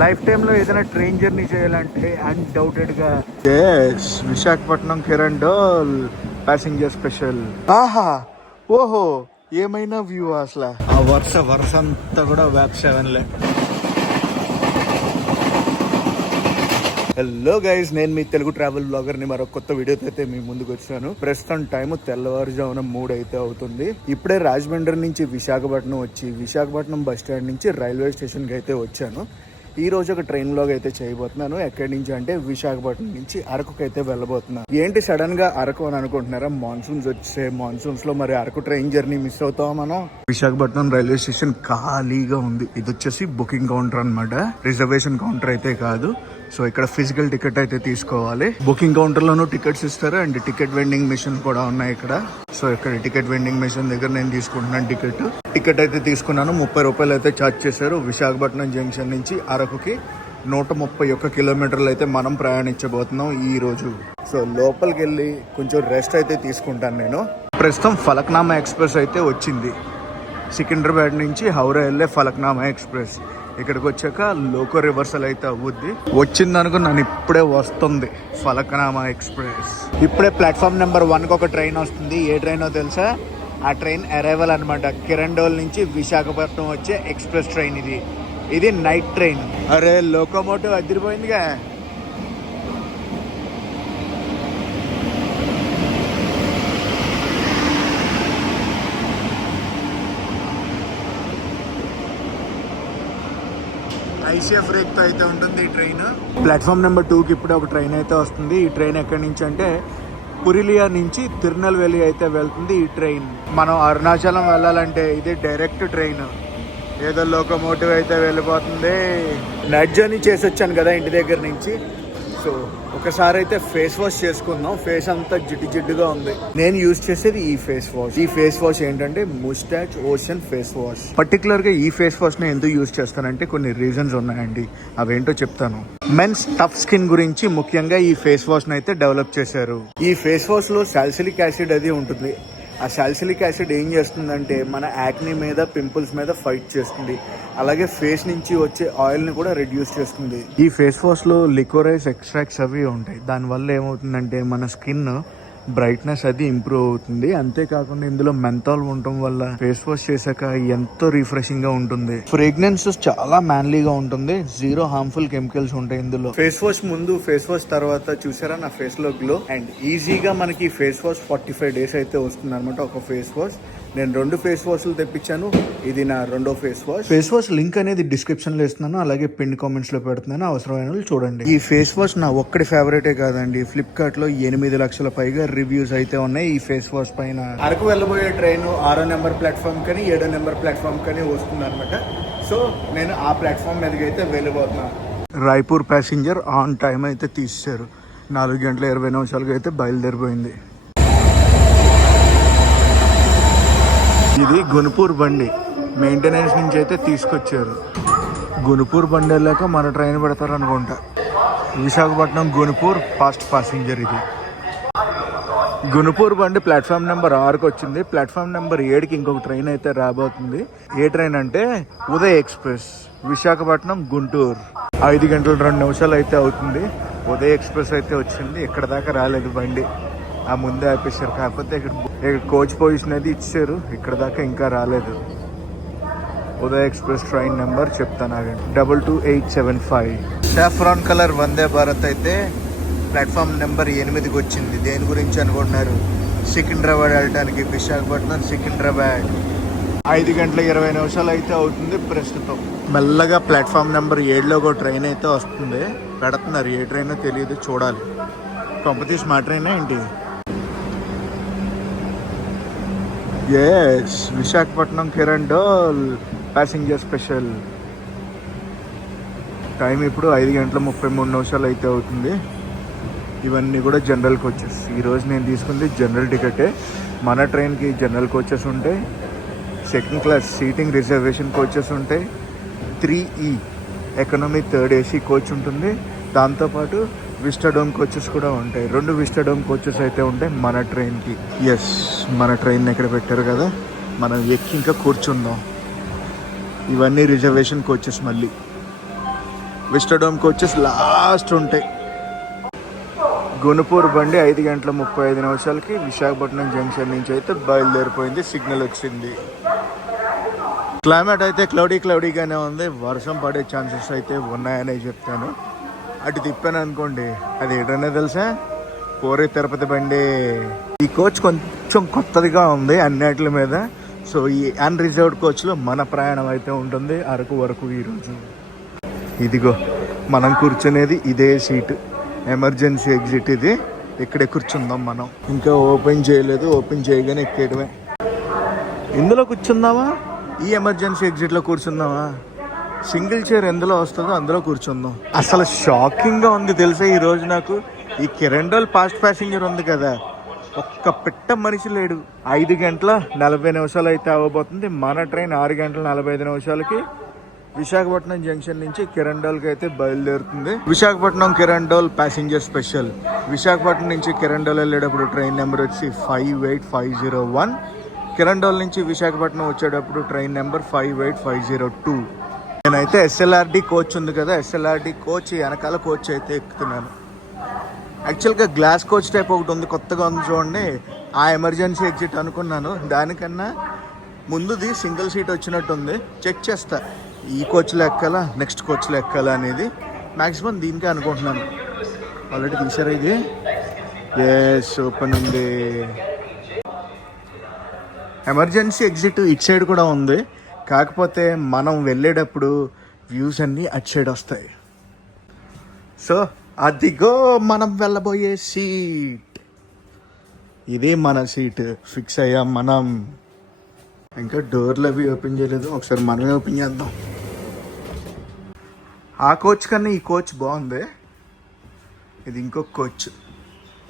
Life టైంలో ఏదైనా train journey చేయాలంటే అన్డౌటెడ్గా విశాఖపట్నం కిరండోల్ ప్యాసింజర్ స్పెషల్. ఆహా, ఓహో, ఏమైనా వ్యూ అసలు. ఆ వరుస అంతా కూడా వ్యాప్ 7. హలో గైస్, నేను మీ తెలుగు ట్రావెల్ బ్లాగర్ని మరో కొత్త వీడియోతో అయితే మీ ముందుకు వచ్చాను. ప్రస్తుతం టైం తెల్లవారుజామున 3 అయితే అవుతుంది. ఇప్పుడే రాజమండ్రి నుంచి విశాఖపట్నం వచ్చి విశాఖపట్నం బస్ స్టాండ్ నుంచి రైల్వే స్టేషన్కి అయితే వచ్చాను. ఈ రోజు ఒక ట్రైన్ బ్లాగ్ అయితే చేయబోతున్నాను. ఎక్కడి నుంచి అంటే విశాఖపట్నం నుంచి అరకుకి అయితే వెళ్ళబోతున్నాను. ఏంటి సడన్ గా అరకు అని అనుకుంటున్నారా? మాన్సూన్స్ లో మరి అరకు ట్రైన్ జర్నీ మిస్ అవుతాం మనం. విశాఖపట్నం రైల్వే స్టేషన్ ఖాళీగా ఉంది. ఇది వచ్చేసి బుకింగ్ కౌంటర్ అన్నమాట, రిజర్వేషన్ కౌంటర్ అయితే కాదు. సో ఇక్కడ ఫిజికల్ టికెట్ అయితే తీసుకోవాలి. బుకింగ్ కౌంటర్ లోనూ టికెట్స్ ఇస్తారు అండ్ టికెట్ వెండింగ్ మిషన్ కూడా ఉన్నాయి ఇక్కడ. సో ఇక్కడ టికెట్ వెండింగ్ మిషన్ దగ్గర నేను తీసుకుంటున్నాను టికెట్ అయితే తీసుకున్నాను. 30 రూపాయలు అయితే ఛార్జ్ చేశారు. విశాఖపట్నం జంక్షన్ నుంచి అరకుకి 131 కిలోమీటర్లు అయితే మనం ప్రయాణించబోతున్నాం ఈ రోజు. సో లోపలికి వెళ్ళి కొంచెం రెస్ట్ అయితే తీసుకుంటాను నేను. ప్రస్తుతం ఫలక్నామా ఎక్స్ప్రెస్ అయితే వచ్చింది. సికింద్రాబాద్ నుంచి హౌరా వెళ్ళే ఫలక్నామా ఎక్స్ప్రెస్. ఇక్కడికి వచ్చాక లోకో రివర్సల్ అయితే అవ్వుద్ది. వచ్చింది అనుకున్నాను, ఇప్పుడే వస్తుంది ఫలక్నామా ఎక్స్ప్రెస్. ఇప్పుడే ప్లాట్ఫామ్ నెంబర్ 1కి ఒక ట్రైన్ వస్తుంది. ఏ ట్రైనో తెలుసా? ఆ ట్రైన్ అరైవల్ అనమాట. కిరండోల్ నుంచి విశాఖపట్నం వచ్చే ఎక్స్ప్రెస్ ట్రైన్ ఇది నైట్ ట్రైన్. అరే లోకోమోటివ్ అదిరిపోయిందిగా. ఐసీఎఫ్ రేక్తో అయితే ఉంటుంది ఈ ట్రైన్. ప్లాట్ఫామ్ నెంబర్ 2కి ఇప్పుడే ఒక ట్రైన్ అయితే వస్తుంది. ఈ ట్రైన్ ఎక్కడి నుంచి అంటే పురిలియా నుంచి తిరునెల్వేలి అయితే వెళ్తుంది ఈ ట్రైన్. మనం అరుణాచలం వెళ్ళాలంటే ఇది డైరెక్ట్ ట్రైన్. ఏదో లోకోమోటివ్ అయితే వెళ్ళిపోతుంది. నైట్ జర్నీ చేసి వచ్చాను కదా ఇంటి దగ్గర నుంచి. సో ఒకసారి అయితే ఫేస్ వాష్ చేసుకుందాం. ఫేస్ అంతా జిడ్డుగా ఉంది. నేను యూజ్ చేసేది ఈ ఫేస్ వాష్ ఏంటంటే moustache ocean face wash. Particular గా ఈ ఫేస్ వాష్ ని ఎందుకు యూజ్ చేస్తానంటే కొన్ని రీజన్స్ ఉన్నాయండి. అవేంటో చెప్తాను. మెన్స్ టఫ్ స్కిన్ గురించి ముఖ్యంగా ఈ ఫేస్ వాష్ ని అయితే డెవలప్ చేశారు. ఈ ఫేస్ వాష్ లో సాలిసిలిక్ యాసిడ్ అది ఉంటుంది. ఆ సాలిసిలిక్ యాసిడ్ ఏం చేస్తుందంటే మన యాక్ని మీద, పింపుల్స్ మీద ఫైట్ చేస్తుంది. అలాగే ఫేస్ నుంచి వచ్చే ఆయిల్ ని కూడా రిడ్యూస్ చేస్తుంది. ఈ ఫేస్ వాష్ లో లికోరైస్ ఎక్స్ట్రాక్ట్స్ అవి ఉంటాయి. దానివల్ల ఏమవుతుందంటే మన స్కిన్ బ్రైట్నెస్ అది ఇంప్రూవ్ అవుతుంది. అంతేకాకుండా ఇందులో మెంథాల్ ఉండటం వల్ల ఫేస్ వాష్ చేశాక ఎంతో రిఫ్రెషింగ్ గా ఉంటుంది. ఫ్రేగ్రెన్స్ చాలా మ్యాన్లీగా ఉంటుంది. 0 హార్మ్ఫుల్ కెమికల్స్ ఉంటాయి ఇందులో. ఫేస్ వాష్ ముందు, ఫేస్ వాష్ తర్వాత చూసారా నా ఫేస్ లో గ్లో. అండ్ ఈజీగా మనకి ఫేస్ వాష్ 45 డేస్ అయితే వస్తుంది అనమాట ఒక ఫేస్ వాష్. నేను 2 ఫేస్ వాష్లు తెప్పించాను. ఇది నా 2వ face wash. Face wash link అనేది డిస్క్రిప్షన్ లో ఇస్తున్నాను, అలాగే పిన్ కామెంట్స్ లో పెడుతున్నాను. అవసరమైన వాళ్ళు చూడండి. ఈ ఫేస్ వాష్ నా ఒక్కడి ఫేవరెటే కాదండి. ఫ్లిప్కార్ట్ లో 8 లక్షల పైగా రివ్యూస్ అయితే ఉన్నాయి ఈ ఫేస్ వాష్ పైన. అరకు వెళ్ళబోయే ట్రైన్ 6వ నెంబర్ ప్లాట్ఫామ్ కానీ 7వ నెంబర్ ప్లాట్ఫామ్ కానీ వస్తుంది అనమాట. సో నేను ఆ ప్లాట్ఫామ్ మీదకి అయితే వెళ్ళిపోతున్నాను. రాయ్పూర్ ప్యాసింజర్ ఆన్ టైం అయితే తీసేశారు. 4:20 అయితే బయలుదేరిపోయింది. ఇది గునుపూర్ బండి. మెయింటెనెన్స్ నుంచి అయితే తీసుకొచ్చారు. గునుపూర్ బండి వెళ్ళాక మన ట్రైన్ పెడతారు అనుకుంటా. విశాఖపట్నం గునుపూర్ ఫాస్ట్ ప్యాసింజర్ ఇది. గునుపూర్ బండి ప్లాట్ఫామ్ నెంబర్ 6కి వచ్చింది. ప్లాట్ఫామ్ నెంబర్ 7కి ఇంకొక ట్రైన్ అయితే రాబోతుంది. ఏ ట్రైన్ అంటే ఉదయ్ ఎక్స్ప్రెస్, విశాఖపట్నం గుంటూరు. 5:02 అయితే అవుతుంది. ఉదయ్ ఎక్స్ప్రెస్ అయితే వచ్చింది. ఇక్కడ దాకా రాలేదు బండి, ఆ ముందే ఆపేశారు. కాకపోతే ఇక్కడ కోచ్ పొజిషన్ అది ఇచ్చారు. ఇక్కడ దాకా ఇంకా రాలేదు. ఉదయ్ ఎక్స్ప్రెస్ ట్రైన్ నెంబర్ చెప్తాను, 22875. సాఫ్రాన్ కలర్ వందే భారత్ అయితే ప్లాట్ఫామ్ నెంబర్ 8కి వచ్చింది. దేని గురించి అనుకుంటున్నారు? సికింద్రాబాద్ వెళ్ళడానికి. విశాఖపట్నం సికింద్రాబాద్ 5:20 అయితే అవుతుంది ప్రస్తుతం. మెల్లగా ప్లాట్ఫామ్ నెంబర్ 7లో ఒక ట్రైన్ అయితే వస్తుంది. పెడుతున్నారు, ఏ ట్రైనో తెలియదు, చూడాలి. కొంపతీసి మా ట్రైన్ ఏంటి? Yes, Visakhapatnam Kirandul passenger special. Time ఇప్పుడు 5:33 అయితే అవుతుంది. ఇవన్నీ కూడా జనరల్ కోచెస్. ఈరోజు నేను తీసుకుంది జనరల్ టికెటే. మన ట్రైన్కి జనరల్ కోచెస్ ఉంటాయి, second class seating reservation coaches ఉంటాయి, 3E economy 3rd AC coach ఉంటుంది. దాంతోపాటు విస్టాడోమ్ కోచెస్ కూడా ఉంటాయి. 2 విస్టాడోమ్ కోచెస్ అయితే ఉంటాయి మన ట్రైన్కి. ఎస్, మన ట్రైన్ ఎక్కడ పెట్టారు కదా, మనం ఎక్కి ఇంకా కూర్చుందాం. ఇవన్నీ రిజర్వేషన్ కోచెస్. మళ్ళీ విస్టడోమ్ కోచెస్ లాస్ట్ ఉంటాయి. గునుపూర్ బండి 5:35 విశాఖపట్నం జంక్షన్ నుంచి అయితే బయలుదేరిపోయింది. సిగ్నల్ వచ్చింది. క్లైమేట్ అయితే క్లౌడీగానే ఉంది. వర్షం పడే ఛాన్సెస్ అయితే ఉన్నాయనే చెప్తాను. అటు తిప్పాను అనుకోండి, అది ఏంటనే తెలుసా, పూరి తిరుపతి బండి. ఈ కోచ్ కొంచెం కొత్తదిగా ఉంది అన్నిటి మీద. సో ఈ అన్రిజర్వ్డ్ కోచ్లో మన ప్రయాణం అయితే ఉంటుంది అరకు వరకు. ఈరోజు ఇదిగో మనం కూర్చునేది ఇదే సీటు, ఎమర్జెన్సీ ఎగ్జిట్ ఇది. ఇక్కడే కూర్చుందాం మనం. ఇంకా ఓపెన్ చేయలేదు, ఓపెన్ చేయగానే ఎక్కేయడమే. ఇందులో కూర్చుందామా, ఈ ఎమర్జెన్సీ ఎగ్జిట్లో కూర్చుందామా? సింగిల్ చైర్ ఎందులో వస్తుందో అందులో కూర్చుందాం. అసలు షాకింగ్గా ఉంది తెలుసా ఈరోజు నాకు. ఈ కిరండోల్ ఫాస్ట్ ప్యాసింజర్ ఉంది కదా, ఒక్క పిట్ట మనిషి లేడు. 5:40 అయితే అవ్వబోతుంది. మన ట్రైన్ 6:45 విశాఖపట్నం జంక్షన్ నుంచి కిరండోల్కి అయితే బయలుదేరుతుంది. Visakhapatnam Kirandul passenger special. విశాఖపట్నం నుంచి కిరండోల్ వెళ్ళేటప్పుడు ట్రైన్ నెంబర్ వచ్చి 58501. కిరండోల్ నుంచి విశాఖపట్నం వచ్చేటప్పుడు ట్రైన్ నెంబర్ 58502. నేనైతే ఎస్ఎల్ఆర్డి కోచ్ ఉంది కదా, ఎస్ఎల్ఆర్డి కోచ్ వెనకాల కోచ్ అయితే ఎక్కుతున్నాను. యాక్చువల్గా గ్లాస్ కోచ్ టైప్ ఒకటి ఉంది, కొత్తగా ఉంది చూడండి. ఆ ఎమర్జెన్సీ ఎగ్జిట్ అనుకున్నాను. దానికన్నా ముందుది సింగిల్ సీట్ వచ్చినట్టుంది. చెక్ చేస్తా ఈ కోచ్లో ఎక్కాలా, నెక్స్ట్ కోచ్లో ఎక్కాలా అనేది. మ్యాక్సిమం దీనికే అనుకుంటున్నాను. ఆల్రెడీ తీసారా ఇది? ఎస్, ఓపెన్ ఉంది. ఎమర్జెన్సీ ఎగ్జిట్ ఇటు సైడ్ కూడా ఉంది. కాకపోతే మనం వెళ్ళేటప్పుడు వ్యూస్ అన్నీ అటు సైడ్ వస్తాయి. సో అదిగో మనం వెళ్ళబోయే సీట్. ఇదే మన సీట్. ఫిక్స్ అయ్యాం మనం. ఇంకా డోర్లు అవి ఓపెన్ చేయలేదు, ఒకసారి మనమే ఓపెన్ చేద్దాం. ఆ కోచ్ కన్నా ఈ కోచ్ బాగుంది. ఇది ఇంకొక కోచ్,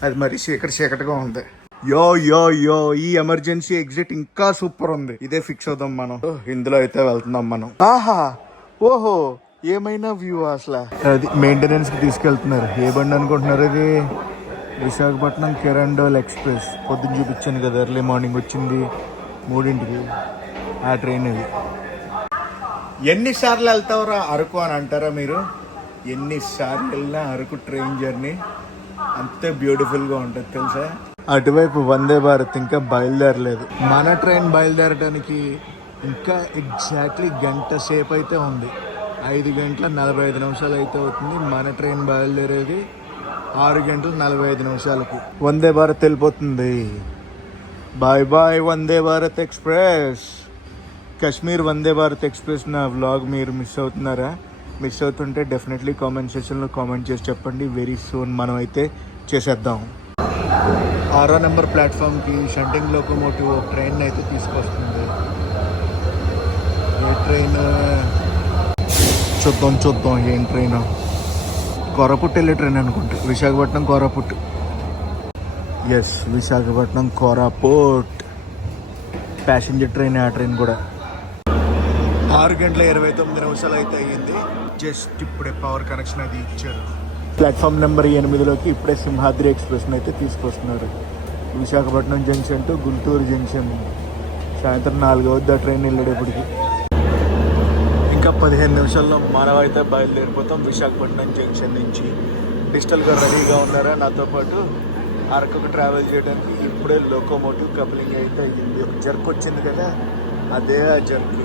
అది మరి చీకటిగా ఉంది. యో యో యో ఈ ఎమర్జెన్సీ ఎగ్జిట్ ఇంకా సూపర్ ఉంది. ఇదే ఫిక్స్ అవుదాం మనం. ఇందులో అయితే వెళ్తున్నాం మనం. ఆహా, ఓహో, ఏమైనా వ్యూ అసలు. అది మెయింటెనెన్స్ కి తీసుకెళ్తున్నారు. ఏ బండి అనుకుంటున్నారు ఇది? విశాఖపట్నం కిరండోల్ ఎక్స్ప్రెస్. పొద్దున్న చూపించాను కదా, ఎర్లీ మార్నింగ్ వచ్చింది 3ంటికి. ఆ ట్రైన్ ఇది. ఎన్నిసార్లు వెళ్తావురా అరకు అని అంటారా మీరు? ఎన్నిసార్లు వెళ్ళినా అరకు ట్రైన్ జర్నీ అంతే బ్యూటిఫుల్గా ఉంటుంది తెలుసా. అటువైపు వందే భారత్ ఇంకా బయలుదేరలేదు. మన ట్రైన్ బయలుదేరడానికి ఇంకా ఎగ్జాక్ట్లీ గంట సేపు అయితే ఉంది. 5:45 అయితే అవుతుంది. మన ట్రైన్ బయలుదేరేది 6:45. వందే భారత్ వెళ్ళిపోతుంది. Bye bye Vande Bharat express. Kashmir Vande Bharat express నా వ్లాగ్ మీరు మిస్ అవుతున్నారా? మిస్ అవుతుంటే డెఫినెట్లీ కామెంట్ సెక్షన్లో కామెంట్ చేసి చెప్పండి. వెరీ సూన్ మనం అయితే చేసేద్దాం. 6వ నెంబర్ ప్లాట్ఫామ్కి షంటింగ్ లోకోమోటివ్ ట్రైన్ అయితే తీసుకొస్తుంది. ఏ ట్రైన్ చూద్దాం ఏం ట్రైన్. కోరాపుట్ వెళ్ళే ట్రైన్ అనుకుంటా. Visakhapatnam Koraput. Yes, Visakhapatnam Koraput passenger train. ఆ ట్రైన్ కూడా 6:29 అయితే అయ్యింది. జస్ట్ ఇప్పుడే పవర్ కనెక్షన్ అది ఇచ్చారు. ప్లాట్ఫామ్ నెంబర్ 8లోకి ఇప్పుడే సింహాద్రి ఎక్స్ప్రెస్ని అయితే తీసుకొస్తున్నారు. Visakhapatnam junction to Guntur junction. సాయంత్రం 4 అవుద్ది ఆ ట్రైన్ వెళ్ళేటప్పటికి. ఇంకా 15 నిమిషాల్లో మనం అయితే బయలుదేరిపోతాం విశాఖపట్నం జంక్షన్ నుంచి. డిజిటల్గా రెడీగా ఉన్నారా నాతో పాటు అరకుకు ట్రావెల్ చేయడానికి? ఇప్పుడే లోకోమోటివ్ కప్లింగ్ అయితే అయ్యింది. ఒక జర్క్ వచ్చింది కదా, అదే ఆ జర్క్.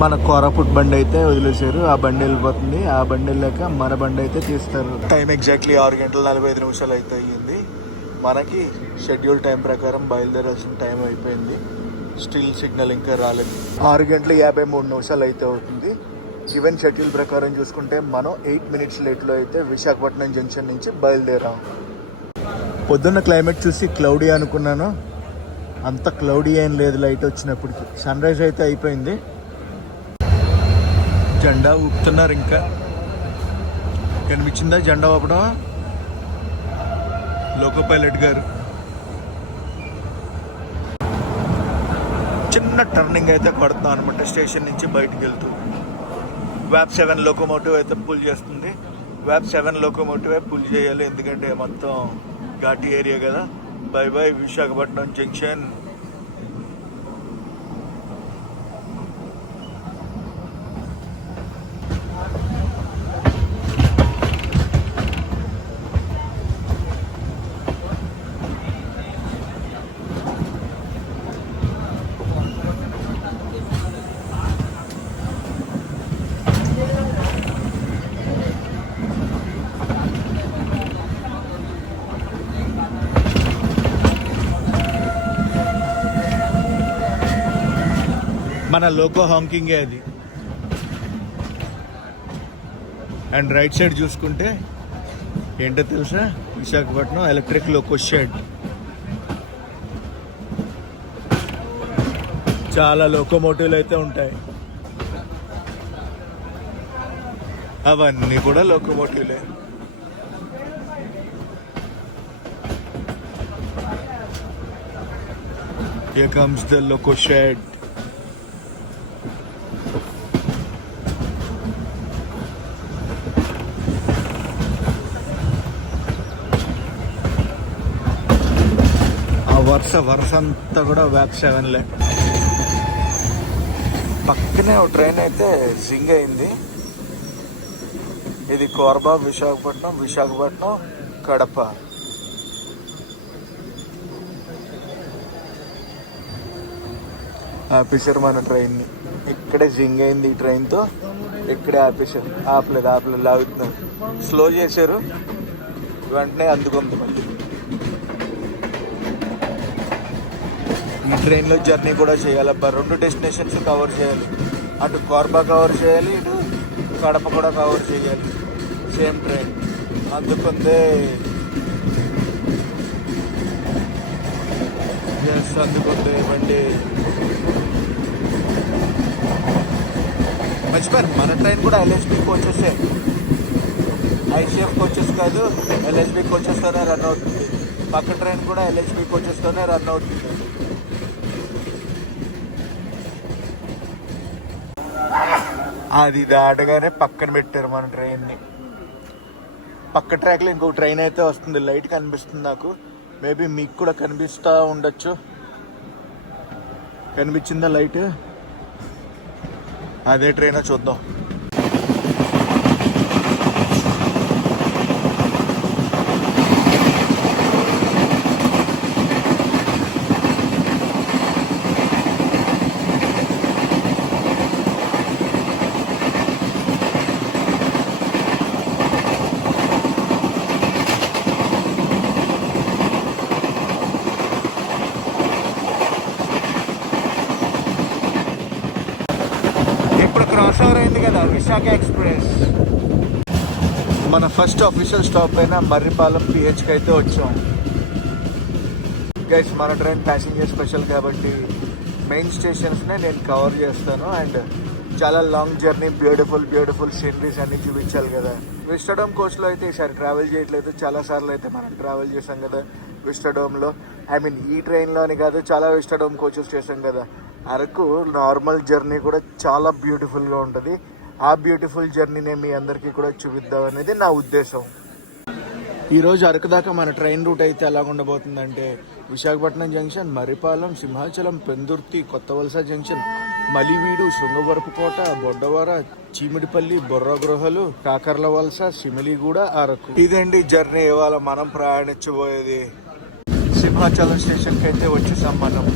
మన కోరాపుట్ బండి అయితే వదిలేశారు. ఆ బండి వెళ్ళిపోతుంది. ఆ బండి వెళ్ళాక మన బండి అయితే తీస్తారు. టైం ఎగ్జాక్ట్లీ 6:45 అయితే అయ్యింది. మనకి షెడ్యూల్ టైం ప్రకారం బయలుదేరాల్సిన టైం అయిపోయింది. స్టిల్ సిగ్నల్ ఇంకా రాలేదు. 6:53 అయితే అవుతుంది. ఈవెన్ షెడ్యూల్ ప్రకారం చూసుకుంటే మనం 8 మినిట్స్ లేట్లో అయితే విశాఖపట్నం జంక్షన్ నుంచి బయలుదేరాం. పొద్దున్న క్లైమేట్ చూసి క్లౌడీ అనుకున్నాను. అంత క్లౌడీ ఏం లేదు లైట్ వచ్చినప్పటికి. సన్ రైజ్ అయితే అయిపోయింది. జెండా ఊపుతున్నారు. ఇంకా కనిపించిందా జెండా ఊపడం? లోకో పైలట్ గారు. చిన్న టర్నింగ్ అయితే కొడతాం అనమాట స్టేషన్ నుంచి బయటకు వెళ్తూ. వ్యాప్ 7 లోకోమోటివ్ అయితే పుల్ చేస్తుంది. వ్యాప్ 7 లోకోమోటివ్ పుల్ చేయాలి, ఎందుకంటే మొత్తం ఘాటీ ఏరియా కదా. By by Visakhapatnam junction. మన లోకో హాంకింగే అది. అండ్ రైట్ సైడ్ చూసుకుంటే ఏంటో తెలుసా, విశాఖపట్నం ఎలక్ట్రిక్ లోకో షెడ్. చాలా లోకోమోటివ్లు అయితే ఉంటాయి, అవన్నీ కూడా లోకోమోటివ్లే. Here comes the loco shed. ఆ వరుస అంతా కూడా వ్యాప్ 7లే. పక్కనే ఒక ట్రైన్ అయితే జింగ్ అయింది. ఇది కోర్బా విశాఖపట్నం కడప. ఆపేశారు మన ట్రైన్ని. ఇక్కడే జింగ్ అయింది ఈ ట్రైన్తో, ఇక్కడే ఆపేశారు. ఆపలేదు లాగుతున్నారు. స్లో చేశారు, వెంటనే అందుకుంది మళ్ళీ. ఈ ట్రైన్లో జర్నీ కూడా చేయాలబ్బా. 2 డెస్టినేషన్స్ కవర్ చేయాలి. అటు కోర్బా కవర్ చేయాలి, ఇటు కడప కూడా కవర్ చేయాలి. Same train అందుకుందే. అందుకుందే బండి. మర్చిపోయారు, మన ట్రైన్ కూడా LHB కోచెసే. ICF కోచెస్ కాదు, LHB కోచెస్తోనే రన్ అవుతుంది. పక్క ట్రైన్ కూడా LHB కోచెస్తోనే రన్ అవుతుంది. అది దాటగానే పక్కన పెట్టారు మన ట్రైన్ని. పక్క ట్రాక్లో ఇంకొక ట్రైన్ అయితే వస్తుంది. లైట్ కనిపిస్తుంది నాకు. మేబీ మీకు కూడా కనిపిస్తూ ఉండొచ్చు. కనిపించిందా లైట్? అదే ట్రైన్ చూద్దాం. క్రాస్ ఓవర్ అయింది కదా విశాఖ ఎక్స్ప్రెస్. మన ఫస్ట్ అఫీషియల్ స్టాప్ అయిన మర్రిపాలెం PHకి అయితే వచ్చాం. గైస్, మన ట్రైన్ ప్యాసింజర్ స్పెషల్ కాబట్టి మెయిన్ స్టేషన్స్నే నేను కవర్ చేస్తాను. అండ్ చాలా లాంగ్ జర్నీ, బ్యూటిఫుల్ సీనరీస్ అన్ని చూపించాలి కదా. విస్టడోమ్ కోచ్లో అయితే ఈసారి ట్రావెల్ చేయట్లేదు. చాలాసార్లు అయితే మనం ట్రావెల్ చేసాం కదా విస్టడోమ్లో. ఈ ట్రైన్లోని కాదు, చాలా విస్టడోమ్ కోచెస్ చేసాం కదా. అరకు నార్మల్ జర్నీ కూడా చాలా బ్యూటిఫుల్గా ఉంటుంది. ఆ బ్యూటిఫుల్ జర్నీనే మీ అందరికీ కూడా చూపిద్దాం అనేది నా ఉద్దేశం. ఈరోజు అరకు దాకా మన ట్రైన్ రూట్ అయితే ఎలా ఉండబోతుందంటే, విశాఖపట్నం జంక్షన్, మర్రిపాలెం, సింహాచలం, పెందుర్తి, కొత్తవలస జంక్షన్, మలివీడు, శృంగవరపుకోట, బొడ్డవర, చీమిడిపల్లి, బొర్రగృహలు, కాకర్లవలస, సిమిలిగూడ, అరకు. ఇదండి జర్నీ. ఇవాళ మనం ప్రయాణించబోయేది. సింహాచలం స్టేషన్కి అయితే వచ్చేసాం మనం.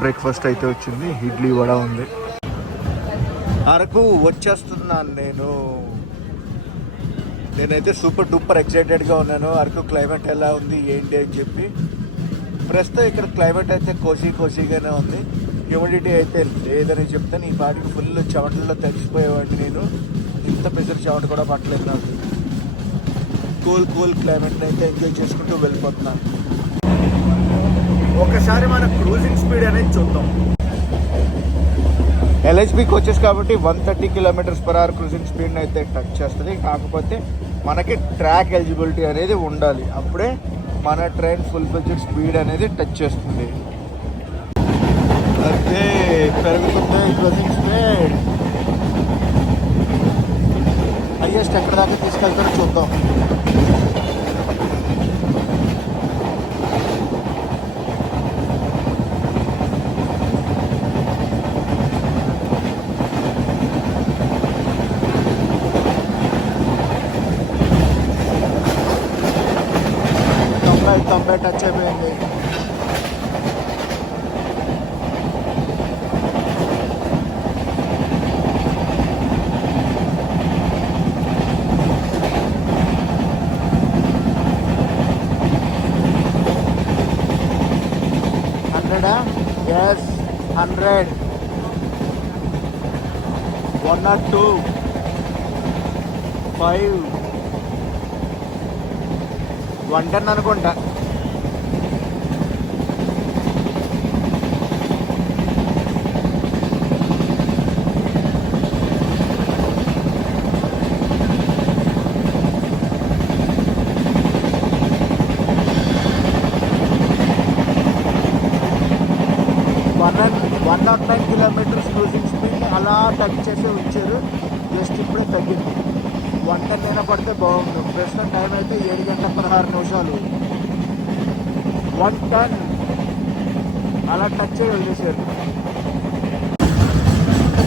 బ్రేక్ఫాస్ట్ అయితే వచ్చింది. ఇడ్లీ వడ ఉంది. అరకు వచ్చేస్తున్నాను నేనైతే సూపర్ డూపర్ ఎక్సైటెడ్గా ఉన్నాను. అరకు క్లైమేట్ ఎలా ఉంది ఏంటి అని చెప్పి. ప్రస్తుతం ఇక్కడ క్లైమేట్ అయితే కోసీగానే ఉంది. హ్యూమిడిటీ అయితే లేదని చెప్తాను. ఈ పాటికి ఫుల్ చెమటల్లో తడిసిపోయేవాడిని నేను. ఇంత ప్రెషర్ చెమట కూడా పట్టలేదు నాకు. కూల్ క్లైమేట్ని అయితే ఎంజాయ్ చేసుకుంటూ వెళ్ళిపోతున్నాను. ఒకసారి మన క్రూజింగ్ స్పీడ్ అనేది చూద్దాం. LHB కోచెస్ కాబట్టి 130 km/h క్రూజింగ్ స్పీడ్ని అయితే టచ్ చేస్తుంది. కాకపోతే మనకి ట్రాక్ ఎలిజిబిలిటీ అనేది ఉండాలి. అప్పుడే మన ట్రైన్ ఫుల్ ఫ్లెడ్జ్డ్ స్పీడ్ అనేది టచ్ చేస్తుంది. అదే పెరుగుతుంది క్రూజింగ్ స్పీడ్. హైయెస్ట్ ఎక్కడ దాకా తీసుకెళ్తారో చూద్దాం. తొంభై టచ్ అయిపోయింది. 100, 102, 5, 110 అనుకుంటా. One not 9 kilometres cruising speed అలా తగ్గించేసి ఉంచారు. జస్ట్ ఇప్పుడే తగ్గింది. 110 అయినా పడితే బాగుంది. ప్రస్తుతం టైం అయితే 7:16 110 అలా టచ్ చేసి వదిలేసారు.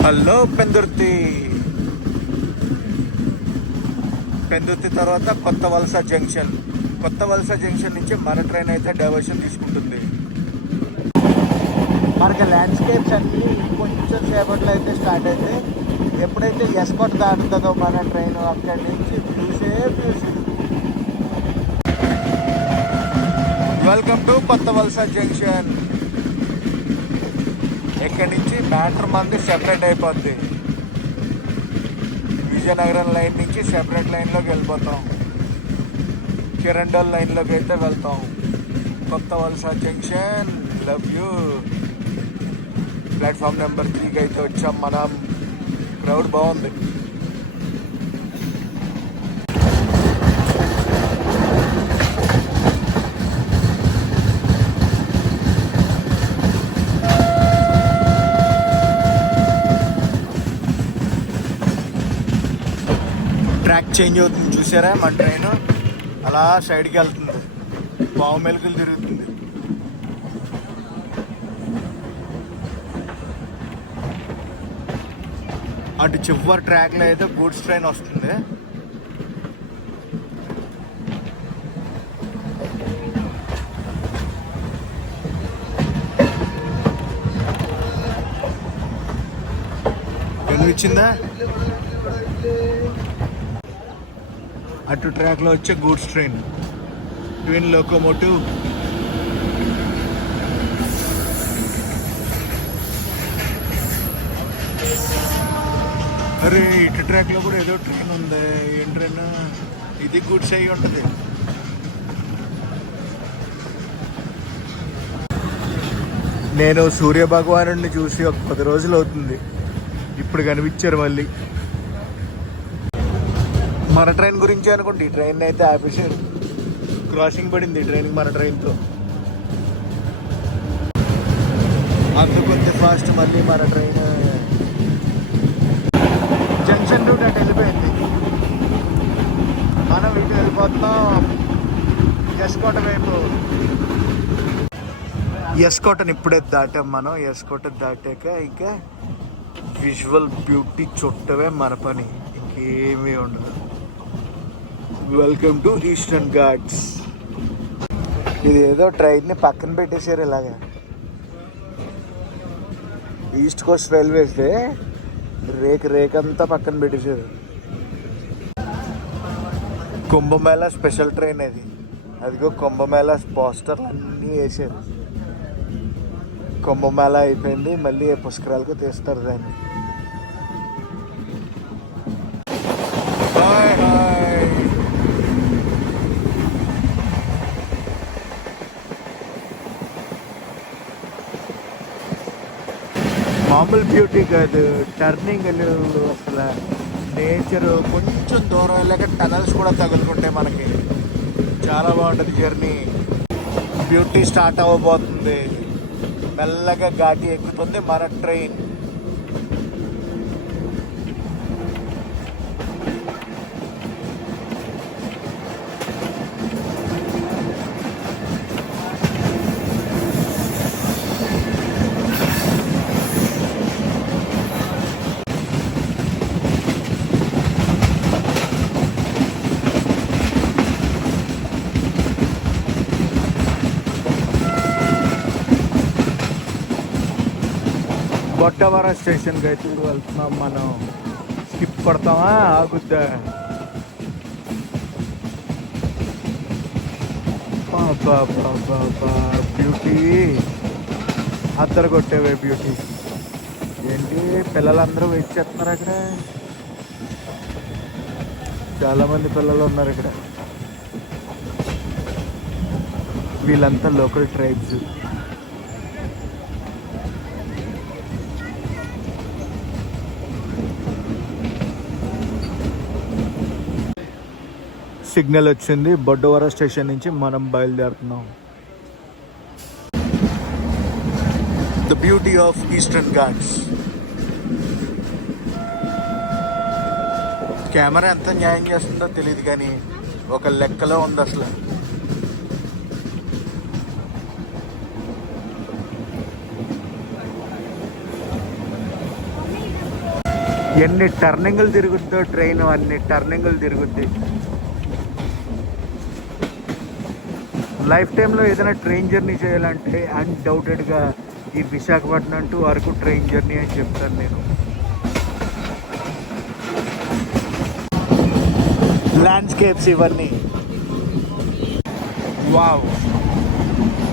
హలో పెందుర్తి. పెందుర్తి తర్వాత కొత్త వలస జంక్షన్. కొత్త వలస జంక్షన్ నుంచి మన ట్రైన్ అయితే డైవర్షన్ తీసుకుంటుంది. మనకి ల్యాండ్స్కేప్స్ అన్నీ కొంచెం సేపట్లో అయితే స్టార్ట్ అవుతాయి. ఎప్పుడైతే ఎస్కాట్ దాటుతుందో మన ట్రైన్ అక్కడి నుంచి వ్యూసే వ్యూస్. వెల్కమ్ టు కొత్త వలస జంక్షన్. ఇక్కడి నుంచి మ్యాటర్ మంది సెపరేట్ అయిపోద్ది. విజయనగరం లైన్ నుంచి సెపరేట్ లైన్లోకి వెళ్ళిపోతాం. కిరండల్ లైన్లోకి అయితే వెళ్తాం. కొత్త వలస junction. Love you. Platform number 3కి అయితే వచ్చాం మనం. క్రౌడ్ బాగుంది. ట్రాక్ చేంజ్ అవుతుంది చూసారా? మన ట్రైన్ అలా సైడ్కి వెళ్తుంది. పావు మెలుగులు తిరుగుతుంది. అటు చివరి ట్రాక్లో అయితే గూడ్స్ ట్రైన్ వస్తుంది. కనిపించిందా? అటు ట్రాక్లో వచ్చే గూడ్స్ ట్రైన్, ట్విన్ లోకోమోటివ్. అరే ఇటు ట్రాక్లో కూడా ఏదో ట్రైన్ ఉంది. ఏం ట్రైన్ ఇది? గుడ్స్ అయి ఉంటుంది. నేను సూర్య భగవానుడిని చూసి ఒక 10 రోజులు అవుతుంది. ఇప్పుడు కనిపించారు మళ్ళీ. మన ట్రైన్ గురించి అనుకోండి. ఈ ట్రైన్ అయితే ఆపేసారు. క్రాసింగ్ పడింది ట్రైన్కి మన ట్రైన్తో. అందుకొంత ఫాస్ట్ మళ్ళీ మన ట్రైన్ జంక్షన్ రూట్ అటు వెళ్ళిపోయింది. మనం ఇటు వెళ్ళిపోతున్నాం ఎస్కోట వైపు. ఎస్కోటని ఇప్పుడే దాటాం మనం. ఎస్కోట దాటాక ఇంకా విజువల్ బ్యూటీ చుట్టమే మన పని, ఇంకేమీ ఉండదు. Welcome to eastern Ghats. ఇది ఏదో ట్రైన్ని పక్కన పెట్టేశారు ఇలాగా. ఈస్ట్ కోస్ట్ రైల్వేస్ రేకంతా పక్కన పెట్టేశారు. కుంభమేళా స్పెషల్ ట్రైన్ అది. అదిగో కుంభమేళా పోస్టర్లు అన్నీ వేసారు. కుంభమేళా అయిపోయింది, మళ్ళీ పుష్కరాలకు తీస్తారు దాన్ని. Hi hi. మామూలు బ్యూటీ కాదు, టర్నింగ్ అసలు నేచర్. కొంచెం దూరం వెళ్ళాక టనల్స్ కూడా తగులుకుంటాయి మనకి. చాలా బాగుంటుంది జర్నీ. బ్యూటీ స్టార్ట్ అవ్వబోతుంది. మెల్లగా ఘాటి ఎక్కుతుంది మన ట్రైన్. బొట్టవరం స్టేషన్కి అయితే ఇప్పుడు వెళ్తున్నాం మనం. స్కిప్ కొడతామా? ఆగుద్దా? బ్యూటీ అద్దరు కొట్టేవే బ్యూటీ. ఏంటి పిల్లలందరూ వెయిట్ చేస్తున్నారు అక్కడ. చాలా మంది పిల్లలు ఉన్నారు ఇక్కడ. వీళ్ళంతా లోకల్ ట్రైబ్స్. సిగ్నల్ వచ్చింది. బొడ్డవర స్టేషన్ నుంచి మనం బయలుదేరుతున్నాం. The beauty of Eastern Ghats. Camera ఎంత న్యాయం చేస్తుందో తెలియదు కానీ ఒక లెక్కలో ఉంది అసలు. ఎన్ని టర్నింగులు తిరుగుద్దో ట్రైన్, అన్ని టర్నింగులు తిరుగుద్ది. లైఫ్ టైంలో ఏదైనా ట్రైన్ జర్నీ చేయాలంటే అన్డౌటెడ్గా ఈ Visakhapatnam to Araku train journey అని చెప్తాను నేను. ల్యాండ్స్కేప్స్ ఇవన్నీ వావ్,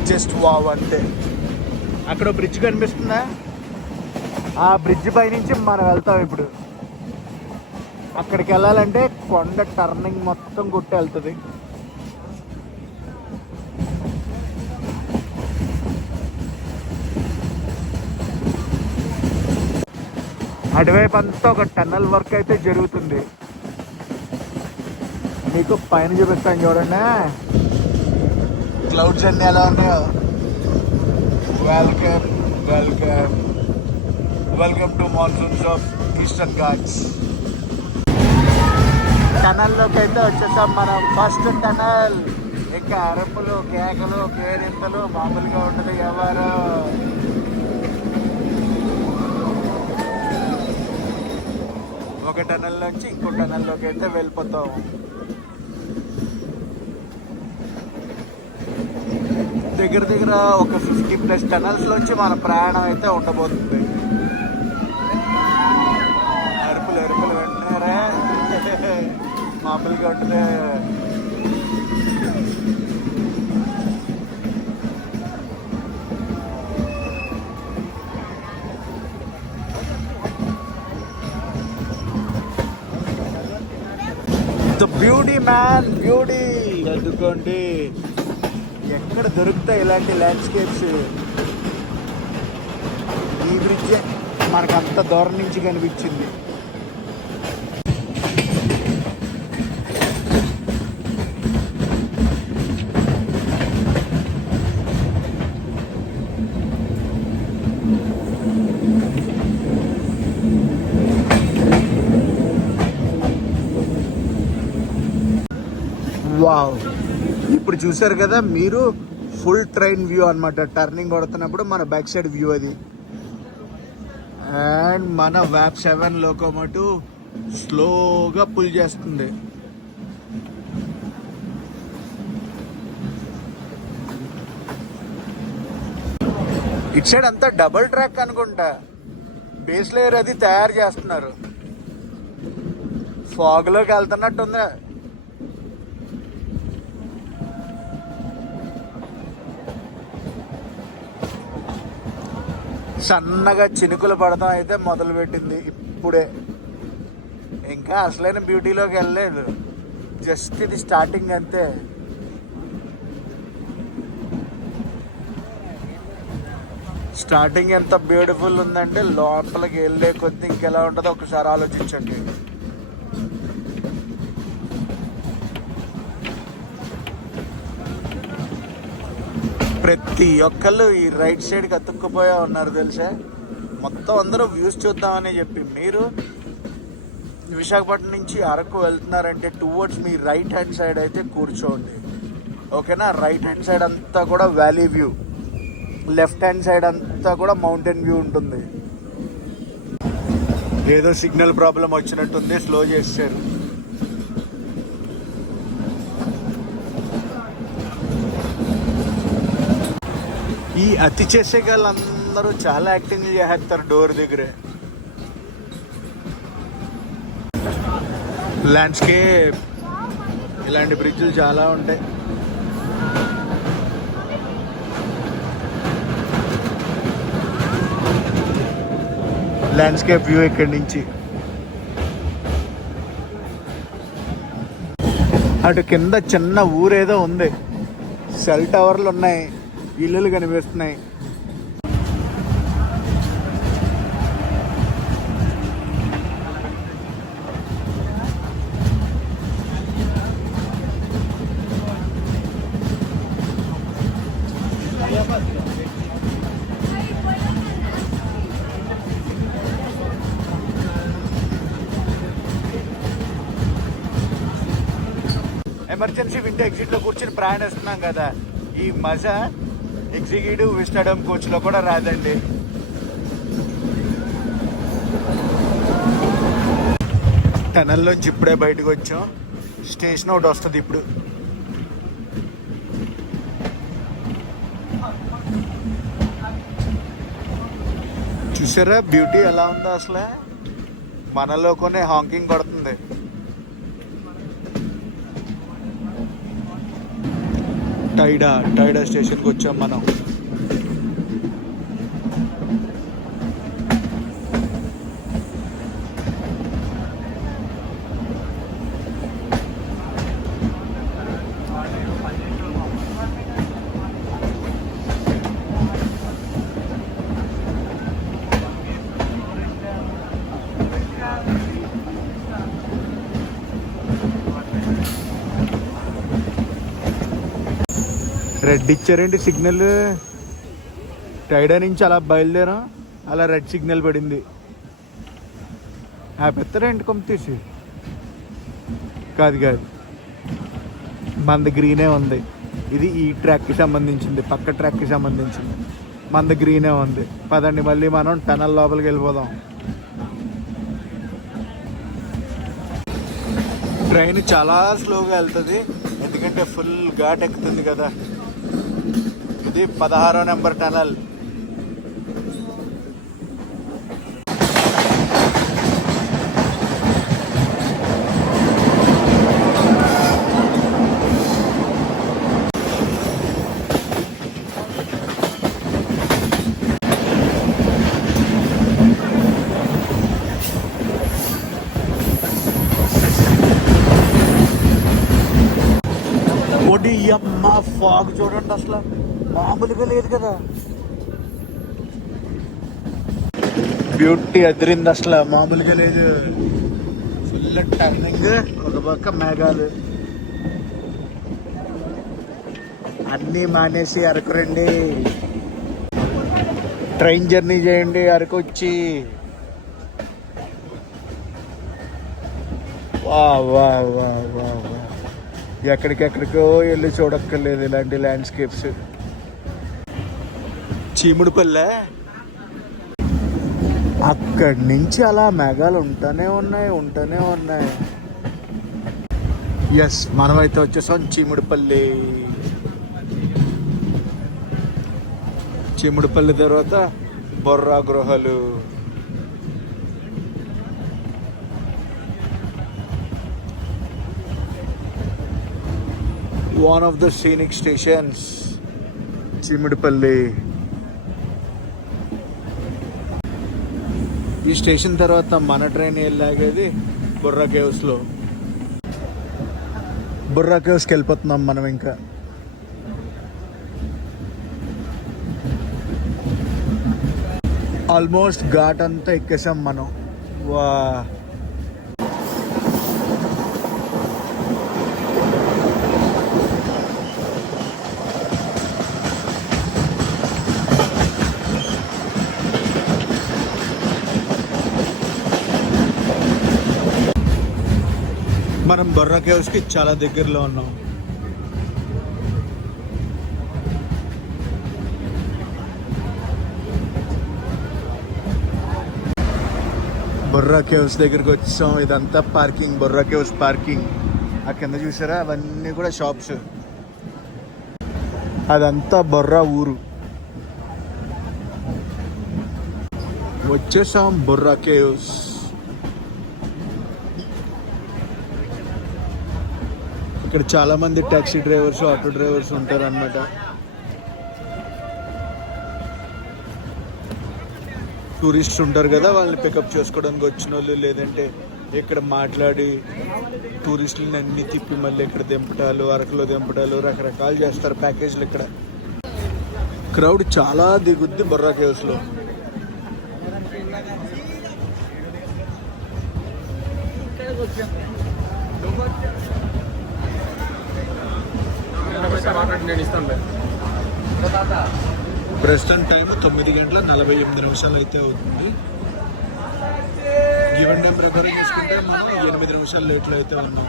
జస్ట్ వావ్ అంతే. అక్కడ బ్రిడ్జ్ కనిపిస్తుందా? ఆ బ్రిడ్జ్ పైనుంచి మనం వెళ్తాం ఇప్పుడు. అక్కడికి వెళ్ళాలంటే కొండ టర్నింగ్ మొత్తం కొట్టి వెళ్తుంది. అటువైపు అంతా ఒక టన్నల్ వర్క్ అయితే జరుగుతుంది. మీకు పైన చూపిస్తాను చూడండి, క్లౌడ్స్ అన్నీ ఎలా ఉన్నాయో. Welcome welcome welcome to monsoons of Eastern Ghats. టనల్లోకి అయితే వచ్చేసాం మనం. First tunnel. ఇంకా అరుపులు, కేకలు, కేరింతలు మామూలుగా ఉంటుంది ఎవరు. ఒక టనల్ నుంచి ఇంకో టనల్లోకి అయితే వెళ్ళిపోతాం. దగ్గర దగ్గర ఒక 50+ టనల్స్ నుంచి మన ప్రయాణం అయితే ఉండబోతుంది. అరుపులు అరుపులు వింటున్నారా? మామూలుగా ఉంటుంది. The beauty man, beauty. చదువుకోండి, ఎక్కడ దొరుకుతాయి ఇలాంటి ల్యాండ్స్కేప్స్. ఈ బ్రిడ్జ్ మనకు అంత దూరం నుంచి కనిపించింది. వావ్, ఇప్పుడు చూసారు కదా మీరు, ఫుల్ ట్రైన్ వ్యూ అనమాట. టర్నింగ్ కొడుతున్నప్పుడు మన బ్యాక్ సైడ్ వ్యూ అది. అండ్ మన వ్యాప్ 7 లోకోమోటివ్ స్లోగా పుల్ చేస్తుంది. ఇటు సైడ్ అంతా డబుల్ ట్రాక్ అనుకుంటా. బేస్ లేయర్ అది తయారు చేస్తున్నారు. ఫాగ్లోకి వెళ్తున్నట్టుంది. సన్నగా చినుకులు పడతాం అయితే మొదలుపెట్టింది ఇప్పుడే. ఇంకా అసలైన బ్యూటీలోకి వెళ్ళలేదు, జస్ట్ ఇది స్టార్టింగ్ అంతే. స్టార్టింగ్ ఎంత బ్యూటిఫుల్ ఉందంటే లోపలికి వెళ్ళే కొద్ది ఇంకెలా ఉంటుందో ఒకసారి ఆలోచించండి. ప్రతి ఒక్కళ్ళు ఈ రైట్ సైడ్కి అతుక్కుపోయా ఉన్నారు తెలుసా. మొత్తం అందరూ వ్యూస్ చూద్దామని చెప్పి. మీరు విశాఖపట్నం నుంచి అరకు వెళ్తున్నారంటే టువర్డ్స్ మీ రైట్ హ్యాండ్ సైడ్ అయితే కూర్చోండి, ఓకేనా. రైట్ హ్యాండ్ సైడ్ అంతా కూడా valley view, left hand side అంతా కూడా మౌంటైన్ వ్యూ ఉంటుంది. ఏదో సిగ్నల్ ప్రాబ్లం వచ్చినట్టుంది, స్లో చేశారు. ఈ అతి చేసే వాళ్ళందరూ చాలా యాక్టింగ్ చేస్తారు డోర్ దగ్గరే. ల్యాండ్స్కేప్, ఇలాంటి బ్రిడ్జ్లు చాలా ఉంటాయి. ల్యాండ్స్కేప్ వ్యూ ఇక్కడి నుంచి. అటు కింద చిన్న ఊరేదో ఉంది, సెల్ టవర్లు ఉన్నాయి, ఇల్లులు కనిపిస్తున్నాయి. ఎమర్జెన్సీ విండో ఎగ్జిట్లో కూర్చొని ప్రయాణిస్తున్నాం కదా, ఈ మజా ఎగ్జిక్యూటివ్ విస్టాడమ్ కోచ్లో కూడా రాదండి. టనల్లోంచి ఇప్పుడే బయటకు వచ్చాం. స్టేషన్ ఒకటి వస్తుంది ఇప్పుడు. చూసారా బ్యూటీ ఎలా ఉందో అసలే, మనలో కొనే హాంకింగ్ కొడుతుంది. టైడా స్టేషన్కి వచ్చాం మనం. రెడ్ ఇచ్చారేంటి సిగ్నల్, టైడా నుంచి అలా బయలుదేరాం, అలా రెడ్ సిగ్నల్ పడింది. ఆపెత్తారేంటి కొమ్మ తీసి? కాదు, మంద గ్రీనే ఉంది. ఇది ఈ ట్రాక్కి సంబంధించింది, పక్క ట్రాక్కి సంబంధించింది. మంద గ్రీనే ఉంది. పదండి మళ్ళీ మనం టనల్ లోపలికి వెళ్ళిపోదాం. ట్రైన్ చాలా స్లోగా వెళ్తుంది, ఎందుకంటే ఫుల్ ఘాట్ ఎక్కుతుంది కదా. ఇది 16వ నెంబర్ టనల్. అమ్మ ఫాగ్ చూడండి, అసలు మామూలుగా లేదు కదా. బ్యూటీ అదిరింది, అసలు మామూలుగా లేదు. ఫుల్ టర్నింగ్, ఒక పక్క మేఘాలు. అన్నీ మానేసి అరకు రండి, ట్రైన్ జర్నీ చేయండి అరకు వచ్చి. వా వా వా వా వా, ఎక్కడికెక్కడికో వెళ్ళి చూడక్కర్లేదు ఇలాంటి ల్యాండ్స్కేప్స్. చీముడుపల్లె, అక్కడి నుంచి అలా మేఘాలు ఉంటూనే ఉన్నాయి. ఎస్, మనమైతే వచ్చేసాం చీముడుపల్లి. చీముడుపల్లి తర్వాత Borra గృహలు. One of the scenic stations, చీముడుపల్లి. ఈ స్టేషన్ తర్వాత మన ట్రైన్ వెళ్ళాగేది బుర్రా కేవ్స్లో. బుర్రా కేవ్స్కి వెళ్ళిపోతున్నాం మనం. ఇంకా ఆల్మోస్ట్ ఘాట్ అంతా ఎక్కేసాం మనం. వా, మనం బొర్రా కేవ్స్కి చాలా దగ్గరలో ఉన్నాం. బొర్రా కేవ్స్ దగ్గరికి వచ్చాం. ఇదంతా పార్కింగ్, బొర్రా కేవ్స్ పార్కింగ్. ఆ కింద చూసారా, అవన్నీ కూడా షాప్స్. అదంతా బొర్రా ఊరు. వచ్చేసాం బొర్రా కేవ్స్. ఇక్కడ చాలా మంది టాక్సీ డ్రైవర్స్, ఆటో డ్రైవర్స్ ఉంటారు అన్నమాట. టూరిస్ట్స్ ఉంటారు కదా, వాళ్ళని పికప్ చేసుకోవడానికి వచ్చిన వాళ్ళు, లేదంటే ఇక్కడ మాట్లాడి టూరిస్టులని అన్ని తిప్పి మళ్ళీ ఇక్కడ దింపటాలు, అరకులో దింపటాలు, రకరకాలు చేస్తారు ప్యాకేజీలు. ఇక్కడ క్రౌడ్ చాలా దిగుద్ది బొర్రా కేవ్స్లో. ప్రస్తుతం టైం 9:48 అయితే అవుతుంది. గివెన్ టైం ప్రకారం చూసుకుంటే మనం 8 నిమిషాలు లేట్లో అయితే ఉన్నాం.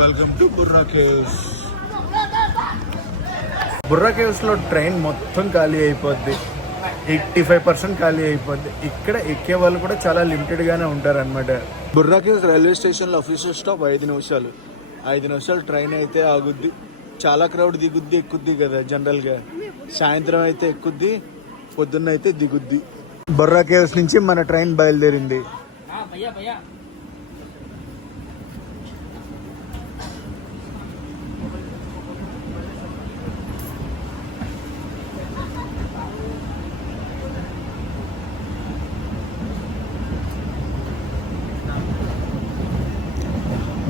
Welcome to Borra caves. Borra కేవ్స్లో ట్రైన్ మొత్తం ఖాళీ అయిపోద్ది, 85% ఖాళీ అయిపోద్ది. ఇక్కడ ఎక్కే వాళ్ళు కూడా చాలా లిమిటెడ్గానే ఉంటారనమాట. బుర్రా కేవ్స్ రైల్వే స్టేషన్లో అఫీషియల్ స్టాప్ 5 నిమిషాలు. 5 నిమిషాలు ట్రైన్ అయితే ఆగుద్ది. చాలా క్రౌడ్ దిగుద్ది ఎక్కుద్ది కదా జనరల్గా. సాయంత్రం అయితే ఎక్కుద్ది, పొద్దున్న అయితే దిగుద్ది. బొర్రా కేవ్స్ నుంచి మన ట్రైన్ బయలుదేరింది.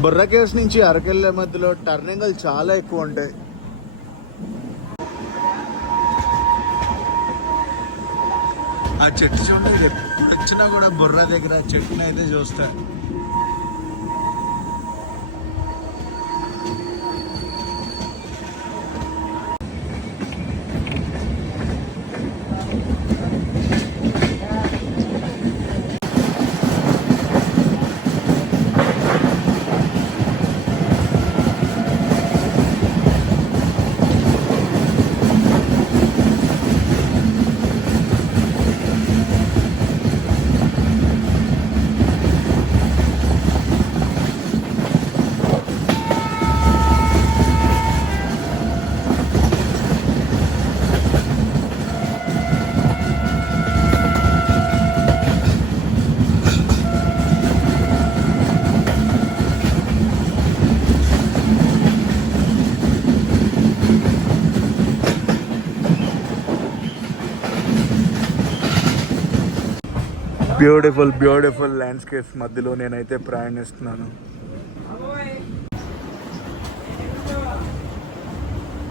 బొర్రా కేవ్స్ నుంచి అరకెళ్ళే మధ్యలో టర్నింగ్లు చాలా ఎక్కువ ఉంటాయి. ఆ చెట్టు చూడండి, ఎప్పుడు వచ్చినా కూడా బొర్రా దగ్గర ఆ చెట్టుని అయితే చూస్తా. బ్యూటిఫుల్ బ్యూటిఫుల్ ల్యాండ్స్కేప్స్ మధ్యలో నేనైతే ప్రయాణిస్తున్నాను.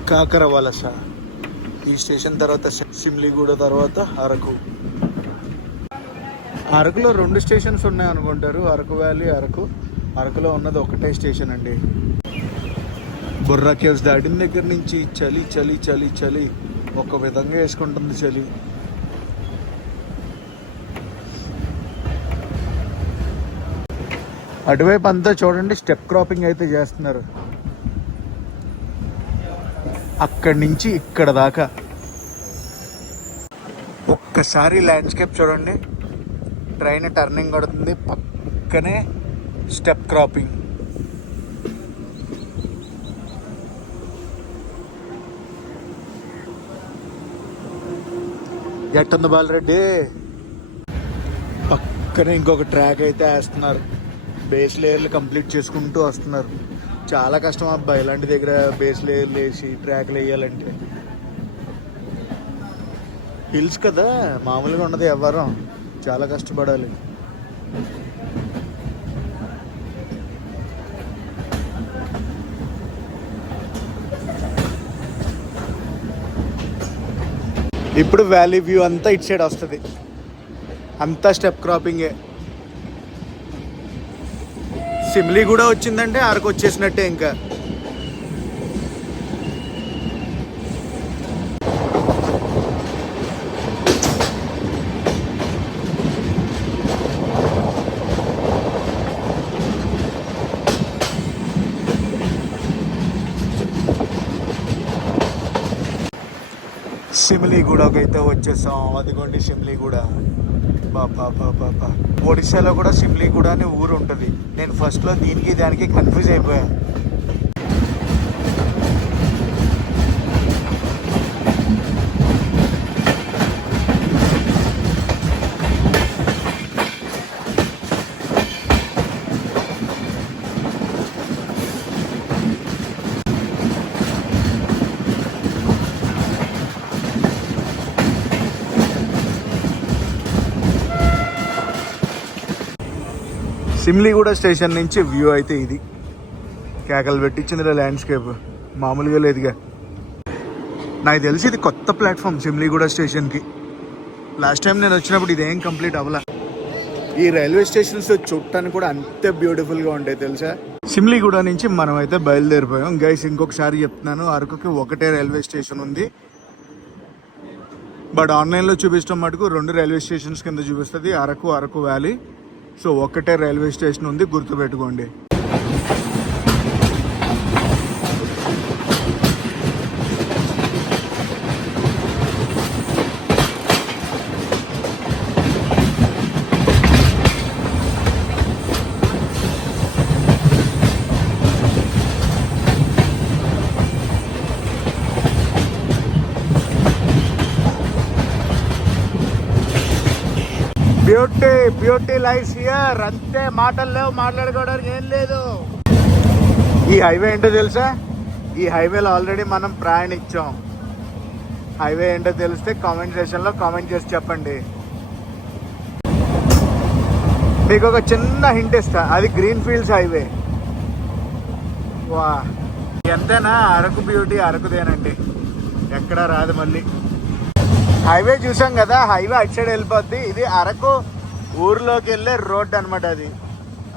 కాకర వలస ఈ స్టేషన్ తర్వాత సిమ్లిగూడ తర్వాత అరకు. అరకులో 2 స్టేషన్స్ ఉన్నాయి అనుకుంటారు, అరకు వ్యాలీ, అరకు. అరకులో ఉన్నది ఒకటే స్టేషన్ అండి. బుర్రా కేవ్స్ దాటిన దగ్గర నుంచి చలి చలి చలి చలి ఒక విధంగా వేసుకుంటుంది చలి. అటువైపు అంతా చూడండి స్టెప్ క్రాపింగ్ అయితే చేస్తున్నారు. అక్కడి నుంచి ఇక్కడ దాకా ఒక్కసారి ల్యాండ్స్కేప్ చూడండి. ట్రైన్ టర్నింగ్ కొడుతుంది, పక్కనే స్టెప్ క్రాపింగ్. ఎట్టుంది బాలరెడ్డి? పక్కనే ఇంకొక ట్రాక్ అయితే వేస్తున్నారు. బేస్ లేయర్లు కంప్లీట్ చేసుకుంటూ వస్తున్నారు. చాలా కష్టం అబ్బా ఇలాంటి దగ్గర బేస్ లేయర్లు వేసి ట్రాక్లు వేయాలంటే. హిల్స్ కదా, మామూలుగా ఉండదు, ఎవరం చాలా కష్టపడాలి. ఇప్పుడు వ్యాలీ వ్యూ అంతా ఇటు సైడ్ వస్తుంది, అంతా స్టెప్ క్రాపింగే. సిమ్లీ కూడా వచ్చిందంటే అరకు వచ్చేసినట్టే. ఇంకా సిమ్లీగూడకైతే వచ్చేసాం. అదిగోండి సిమ్లీగూడ. బాబా ఒడిశాలో కూడా సిమ్లీగూడ అనే ఊరు ఉంటుంది. నేను ఫస్ట్లో దీనికి దానికి కన్ఫ్యూజ్ అయిపోయా. సిమ్లీగూడ స్టేషన్ నుంచి వ్యూ అయితే ఇది. కేకలు పెట్టించింది ల్యాండ్స్కేప్, మామూలుగా లేదుగా. నాకు తెలిసి ఇది కొత్త ప్లాట్ఫామ్ సిమ్లీగూడ స్టేషన్కి. లాస్ట్ టైం నేను వచ్చినప్పుడు ఇదేం కంప్లీట్ అవ్వలే. ఈ రైల్వే స్టేషన్స్ చూడటానికి కూడా అంతే బ్యూటిఫుల్గా ఉంటాయి తెలుసా. సిమ్లీగూడ నుంచి మనం అయితే బయలుదేరిపోయాం గైస్. ఇంకొకసారి చెప్తున్నాను, అరకుకి ఒకటే రైల్వే స్టేషన్ ఉంది. బట్ ఆన్లైన్లో చూపించడం మటుకు 2 రైల్వే స్టేషన్స్ కింద చూపిస్తుంది, అరకు వ్యాలీ. సో ఒకటే రైల్వే స్టేషన్ ఉంది, గుర్తుపెట్టుకోండి. Beauty life here. అంతే, మాటలు లేవు, మాట్లాడుకోవడానికి ఏం లేదు. ఈ హైవే ఏంటో తెలుసా? ఈ హైవేలో ఆల్రెడీ మనం ప్రయాణించాం. హైవే ఏంటో తెలిస్తే కామెంట్ సెక్షన్లో కామెంట్ చేసి చెప్పండి. మీకు ఒక చిన్న హింట్ ఇస్తా, అది గ్రీన్ ఫీల్డ్స్ హైవే. వా, ఎంతైనా అరకు బ్యూటీ అరకుదేనండి, ఎక్కడా రాదు. మళ్ళీ హైవే చూసాం కదా, హైవే అటు సైడ్ వెళ్ళిపోద్ది. ఇది అరకు ఊర్లోకి వెళ్ళే రోడ్ అనమాట. అది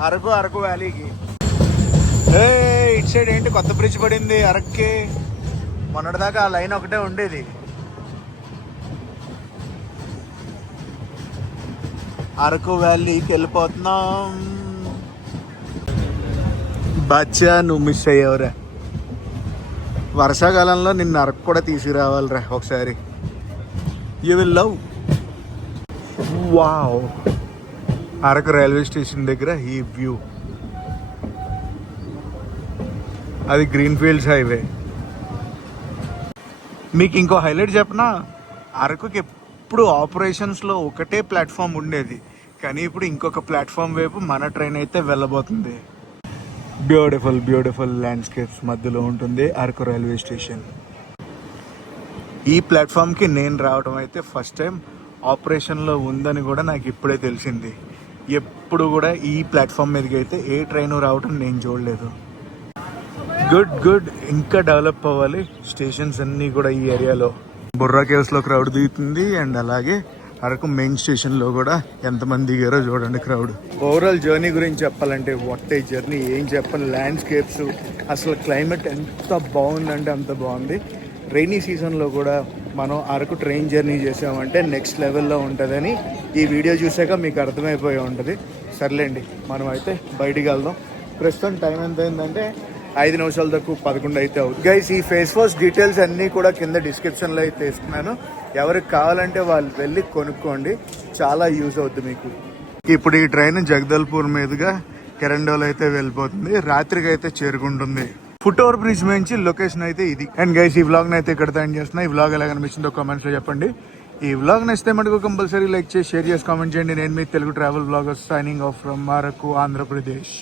అరకు వ్యాలీకి. ఇటు సైడ్ ఏంటి కొత్త బ్రిడ్జ్ పడింది అరక్కి. మొన్నటిదాకా ఆ లైన్ ఒకటే ఉండేది. అరకు వ్యాలీకి వెళ్ళిపోతున్నాం. బచ్చా, నువ్వు మిస్ అయ్యావురా. వర్షాకాలంలో నిన్ను అరకు కూడా తీసుకురావాలిరా ఒకసారి. You will love. Wow, Araku railway station దగ్గర ఈ వ్యూ. అది గ్రీన్ ఫీల్డ్స్ హైవే. మీకు ఇంకో హైలైట్ చెప్పనా, అరకుకి ఎప్పుడు ఆపరేషన్స్లో ఒకటే ప్లాట్ఫామ్ ఉండేది, కానీ ఇప్పుడు ఇంకొక ప్లాట్ఫామ్ వైపు మన ట్రైన్ అయితే వెళ్ళబోతుంది. బ్యూటిఫుల్ ల్యాండ్స్కేప్స్ మధ్యలో ఉంటుంది అరకు రైల్వే స్టేషన్. ఈ ప్లాట్ఫామ్కి నేను రావడం అయితే ఫస్ట్ టైం. ఆపరేషన్లో ఉందని కూడా నాకు ఇప్పుడే తెలిసింది. ఎప్పుడు కూడా ఈ ప్లాట్ఫామ్ మీదకి అయితే ఏ ట్రైన్ రావడం నేను చూడలేదు. గుడ్, ఇంకా డెవలప్ అవ్వాలి స్టేషన్స్ అన్నీ కూడా ఈ ఏరియాలో. బుర్రా కేవ్స్లో క్రౌడ్ దిగుతుంది, అండ్ అలాగే అరకు మెయిన్ స్టేషన్లో కూడా ఎంతమంది దిగారో చూడండి క్రౌడ్. ఓవరాల్ జర్నీ గురించి చెప్పాలంటే వాట్ ఏ జర్నీ, ఏం చెప్పాలి. ల్యాండ్స్కేప్స్, అసలు క్లైమేట్ ఎంత బాగుందంటే అంత బాగుంది. రైనీ సీజన్లో కూడా మనం అరకు ట్రైన్ జర్నీ చేసామంటే నెక్స్ట్ లెవెల్లో ఉంటుందని ఈ వీడియో చూసాక మీకు అర్థమైపోయి ఉంటుంది. సర్లేండి, మనం అయితే బయటికి వెళ్దాం. ప్రస్తుతం టైం ఎంత అయిందంటే 5 నిమిషాల తక్కువ 11 అయితే అవుతుంది. గైస్, ఈ ఫేస్ వాష్ డీటెయిల్స్ అన్నీ కూడా కింద డిస్క్రిప్షన్లో అయితే ఇస్తున్నాను. ఎవరికి కావాలంటే వాళ్ళు వెళ్ళి కొనుక్కోండి, చాలా యూజ్ అవుతుంది మీకు. ఇప్పుడు ఈ ట్రైన్ జగదల్పూర్ మీదుగా కెరండోల్ అయితే వెళ్ళిపోతుంది. రాత్రికి అయితే చేరుకుంటుంది. ఫుట్ ఓవర్ బ్రిడ్జ్ నుంచి లొకేషన్ అయితే ఇది. అండ్ గైస్, ఈ వ్లాగ్ అయితే ఇక్కడ ఎండ్ చేస్తున్నా. ఈ వ్లాగ్ ఎలా కనిపించిందో కామెంట్స్ లో చెప్పండి. ఈ వ్లాగ్ నచ్చితే మటుకు కంపల్సరీ లైక్ చేసి షేర్ చేసి కామెంట్ చేయండి. నేను మీ Telugu travel vlogger signing off from Araku, Andhra Pradesh.